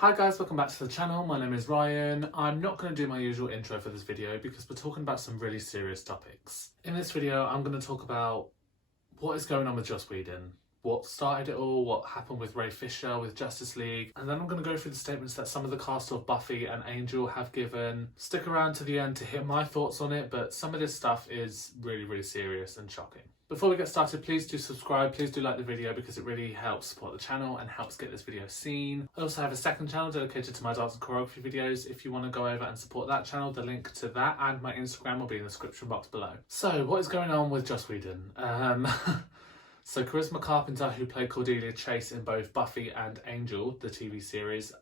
Hi guys, welcome back to the channel. My name is Ryan. I'm not going to do my usual intro for this video because we're talking about some really serious topics. In this video, I'm going to talk about what is going on with Joss Whedon, what started it all, what happened with Ray Fisher, with Justice League, and then I'm going to go through the statements that some of the cast of Buffy and Angel have given. Stick around to the end to hear my thoughts on it, but some of this stuff is really serious and shocking. Before we get started, please do subscribe, please do like the video because it really helps support the channel and helps get this video seen. I also have a second channel dedicated to my dance and choreography videos. If you want to go over and support that channel, the link to that and my Instagram will be in the description box below. So, what is going on with Joss Whedon? So Charisma Carpenter, who played Cordelia Chase in both Buffy and Angel, the TV series,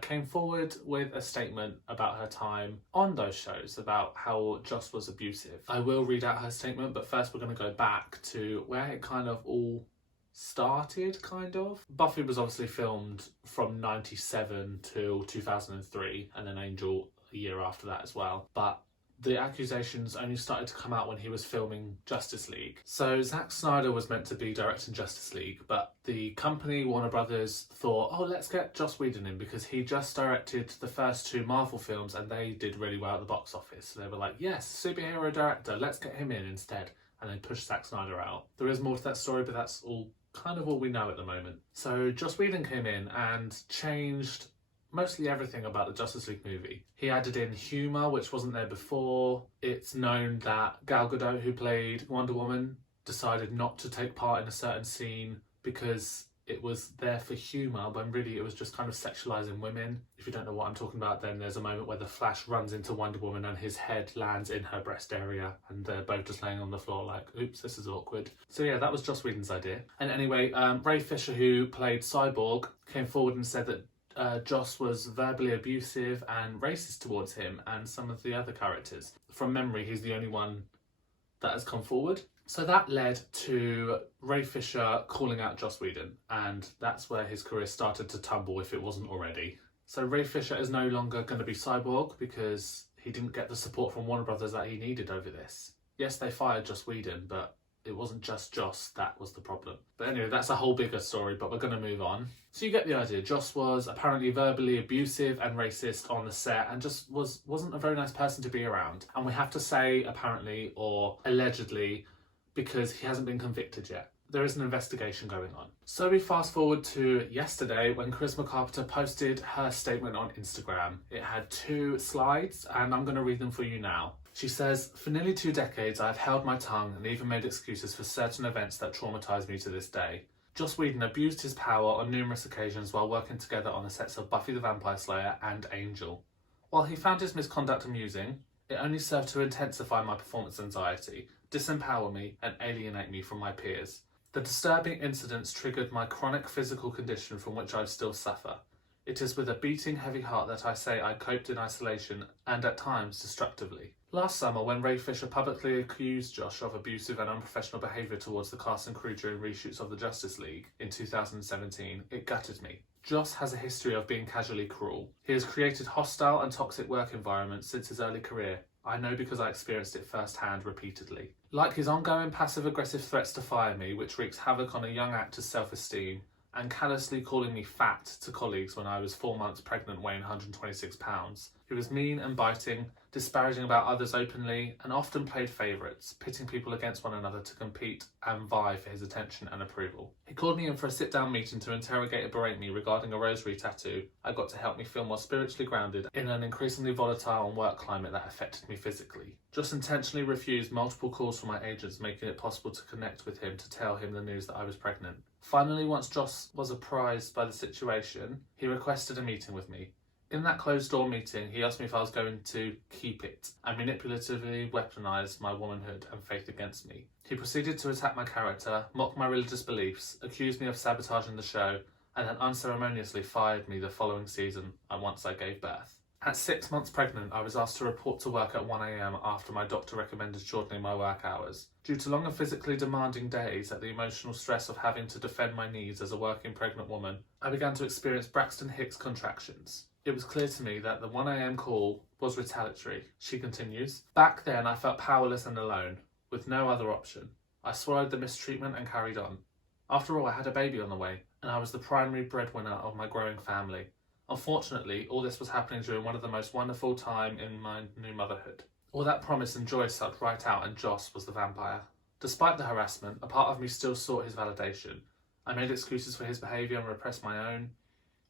came forward with a statement about her time on those shows, about how Joss was abusive. I will read out her statement, but first we're going to go back to where it kind of all started, kind of. Buffy was obviously filmed from 97 till 2003, and then Angel a year after that as well. But the accusations only started to come out when he was filming Justice League. So Zack Snyder was meant to be directing Justice League, but the company, Warner Brothers, thought, oh, let's get Joss Whedon in because he just directed the first two Marvel films and they did really well at the box office. So they were like, yes, superhero director, let's get him in instead. And they pushed Zack Snyder out. There is more to that story, but that's kind of all we know at the moment. So Joss Whedon came in and changed mostly everything about the Justice League movie. He added in humour, which wasn't there before. It's known that Gal Gadot, who played Wonder Woman, decided not to take part in a certain scene because it was there for humour, when really it was just kind of sexualising women. If you don't know what I'm talking about, then there's a moment where the Flash runs into Wonder Woman and his head lands in her breast area and they're both just laying on the floor like, oops, this is awkward. So yeah, that was Joss Whedon's idea. And anyway, Ray Fisher, who played Cyborg, came forward and said that Joss was verbally abusive and racist towards him and some of the other characters. From memory, he's the only one that has come forward. So that led to Ray Fisher calling out Joss Whedon, and that's where his career started to tumble if it wasn't already. So Ray Fisher is no longer going to be Cyborg because he didn't get the support from Warner Brothers that he needed over this. Yes, they fired Joss Whedon, but it wasn't just Joss that was the problem. But anyway, that's a whole bigger story, but we're going to move on. So you get the idea. Joss was apparently verbally abusive and racist on the set and just wasn't a very nice person to be around. And we have to say apparently or allegedly because he hasn't been convicted yet. There is an investigation going on. So we fast forward to yesterday when Charisma Carpenter posted her statement on Instagram. It had 2 slides and I'm going to read them for you now. She says, for nearly 2 decades, I've held my tongue and even made excuses for certain events that traumatise me to this day. Joss Whedon abused his power on numerous occasions while working together on the sets of Buffy the Vampire Slayer and Angel. While he found his misconduct amusing, it only served to intensify my performance anxiety, disempower me and alienate me from my peers. The disturbing incidents triggered my chronic physical condition from which I still suffer. It is with a beating heavy heart that I say I coped in isolation and at times destructively. Last summer, when Ray Fisher publicly accused Josh of abusive and unprofessional behaviour towards the cast and crew during reshoots of the Justice League in 2017, it gutted me. Joss has a history of being casually cruel. He has created hostile and toxic work environments since his early career. I know because I experienced it firsthand repeatedly. Like his ongoing passive-aggressive threats to fire me, which wreaks havoc on a young actor's self-esteem, and callously calling me fat to colleagues when I was 4 months pregnant weighing 126 pounds. He was mean and biting, disparaging about others openly, and often played favourites, pitting people against one another to compete and vie for his attention and approval. He called me in for a sit-down meeting to interrogate and berate me regarding a rosary tattoo I got to help me feel more spiritually grounded in an increasingly volatile work climate that affected me physically. Just intentionally refused multiple calls from my agents, making it possible to connect with him to tell him the news that I was pregnant. Finally, once Joss was apprised by the situation, he requested a meeting with me. In that closed-door meeting, he asked me if I was going to keep it and manipulatively weaponise my womanhood and faith against me. He proceeded to attack my character, mock my religious beliefs, accuse me of sabotaging the show, and then unceremoniously fired me the following season once I gave birth. At 6 months pregnant, I was asked to report to work at 1 AM after my doctor recommended shortening my work hours. Due to long and physically demanding days and the emotional stress of having to defend my needs as a working pregnant woman, I began to experience Braxton Hicks contractions. It was clear to me that the 1 AM call was retaliatory. She continues, back then I felt powerless and alone, with no other option. I swallowed the mistreatment and carried on. After all, I had a baby on the way, and I was the primary breadwinner of my growing family. Unfortunately, all this was happening during one of the most wonderful time in my new motherhood. All that promise and joy sucked right out, and Joss was the vampire. Despite the harassment, a part of me still sought his validation. I made excuses for his behaviour and repressed my own.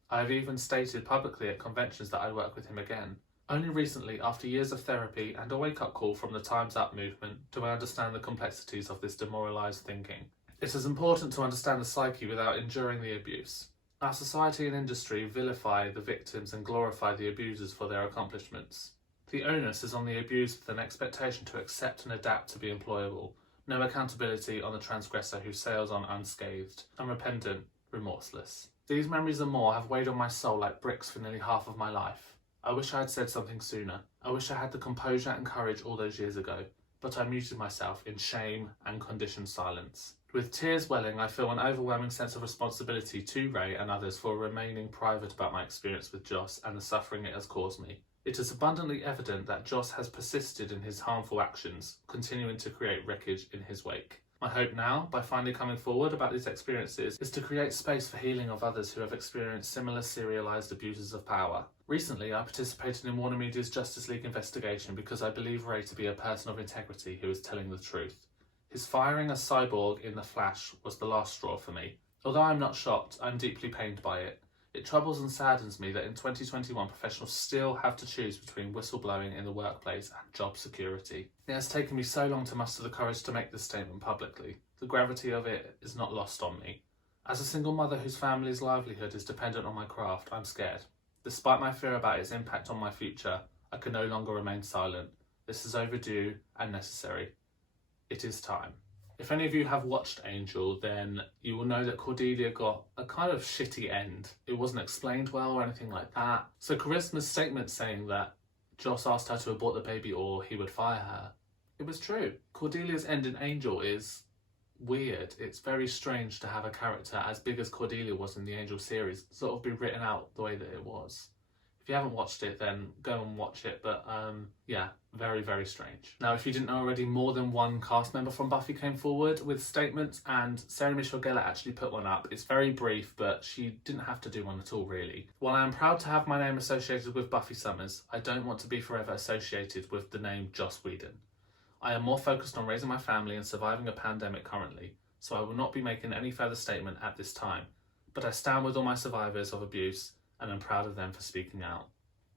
I have even stated publicly at conventions that I'd work with him again. Only recently, after years of therapy and a wake-up call from the Time's Up movement, do I understand the complexities of this demoralised thinking. It is important to understand the psyche without enduring the abuse. Our society and industry vilify the victims and glorify the abusers for their accomplishments. The onus is on the abused with an expectation to accept and adapt to be employable. No accountability on the transgressor who sails on unscathed, unrepentant, remorseless. These memories and more have weighed on my soul like bricks for nearly half of my life. I wish I had said something sooner. I wish I had the composure and courage all those years ago, but I muted myself in shame and conditioned silence. With tears welling, I feel an overwhelming sense of responsibility to Ray and others for remaining private about my experience with Joss and the suffering it has caused me. It is abundantly evident that Joss has persisted in his harmful actions, continuing to create wreckage in his wake. My hope now, by finally coming forward about these experiences, is to create space for healing of others who have experienced similar serialised abuses of power. Recently, I participated in Warner Media's Justice League investigation because I believe Ray to be a person of integrity who is telling the truth. His firing a cyborg in The Flash was the last straw for me. Although I'm not shocked, I'm deeply pained by it. It troubles and saddens me that in 2021 professionals still have to choose between whistleblowing in the workplace and job security. It has taken me so long to muster the courage to make this statement publicly. The gravity of it is not lost on me. As a single mother whose family's livelihood is dependent on my craft, I'm scared. Despite my fear about its impact on my future, I can no longer remain silent. This is overdue and necessary. It is time. If any of you have watched Angel, then you will know that Cordelia got a kind of shitty end. It wasn't explained well or anything like that. So Charisma's statement saying that Joss asked her to abort the baby or he would fire her, it was true. Cordelia's end in Angel is weird. It's very strange to have a character as big as Cordelia was in the Angel series sort of be written out the way that it was. If you haven't watched it, then go and watch it, but yeah, very, very strange. Now, if you didn't know already, more than one cast member from Buffy came forward with statements, and Sarah Michelle Gellar actually put one up. It's very brief, but she didn't have to do one at all, really. While I am proud to have my name associated with Buffy Summers, I don't want to be forever associated with the name Joss Whedon. I am more focused on raising my family and surviving a pandemic currently, so I will not be making any further statement at this time. But I stand with all my survivors of abuse, and I'm proud of them for speaking out.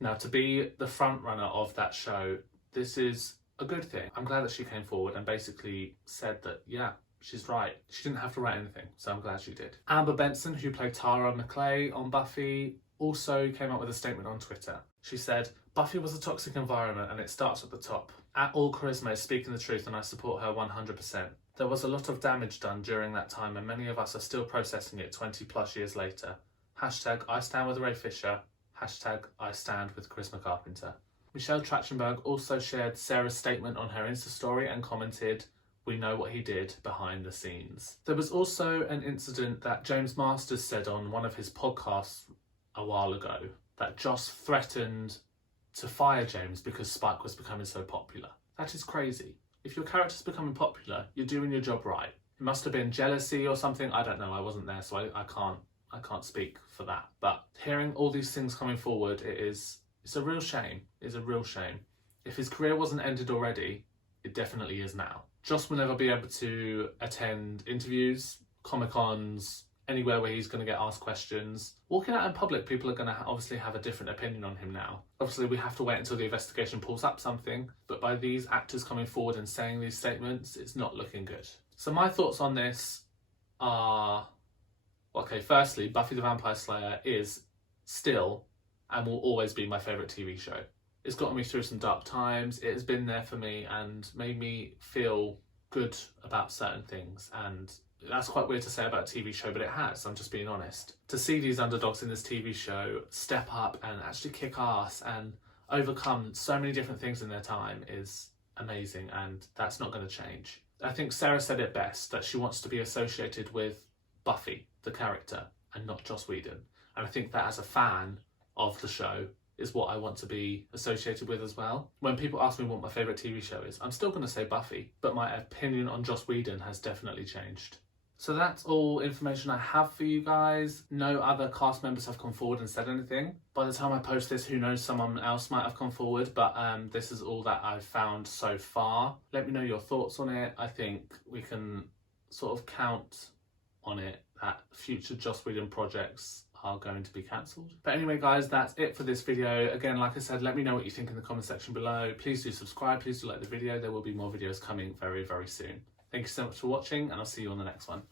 Now, to be the front runner of that show, this is a good thing. I'm glad that she came forward and basically said that, yeah, she's right. She didn't have to write anything, so I'm glad she did. Amber Benson, who played Tara McClay on Buffy, also came up with a statement on Twitter. She said, "Buffy was a toxic environment and it starts at the top. At all, Charisma is speaking the truth and I support her 100%. There was a lot of damage done during that time and many of us are still processing it 20 plus years later. Hashtag I stand with Ray Fisher. Hashtag I stand with Charisma Carpenter." Michelle Trachtenberg also shared Sarah's statement on her Insta story and commented, "We know what he did behind the scenes." There was also an incident that James Masters said on one of his podcasts a while ago, that Joss threatened to fire James because Spike was becoming so popular. That is crazy. If your character's becoming popular, you're doing your job right. It must have been jealousy or something, I don't know, I wasn't there, so I can't speak for that. But hearing all these things coming forward, it's a real shame. It's a real shame. If his career wasn't ended already, it definitely is now. Joss will never be able to attend interviews, Comic-Cons, anywhere where he's going to get asked questions. Walking out in public, people are going to obviously have a different opinion on him now. Obviously, we have to wait until the investigation pulls up something, but by these actors coming forward and saying these statements, it's not looking good. So my thoughts on this are, okay, firstly, Buffy the Vampire Slayer is still and will always be my favourite TV show. It's gotten me through some dark times, it has been there for me and made me feel good about certain things, and that's quite weird to say about a TV show, but it has, I'm just being honest. To see these underdogs in this TV show step up and actually kick ass and overcome so many different things in their time is amazing, and that's not going to change. I think Sarah said it best, that she wants to be associated with Buffy, the character, and not Joss Whedon. And I think that as a fan of the show is what I want to be associated with as well. When people ask me what my favourite TV show is, I'm still going to say Buffy, but my opinion on Joss Whedon has definitely changed. So that's all information I have for you guys. No other cast members have come forward and said anything. By the time I post this, who knows, someone else might have come forward, but this is all that I've found so far. Let me know your thoughts on it. I think we can sort of count on it that future Joss Whedon projects are going to be cancelled. But anyway guys, that's it for this video. Again, like I said, let me know what you think in the comment section below. Please do subscribe, please do like the video. There will be more videos coming very, very soon. Thank you so much for watching, and I'll see you on the next one.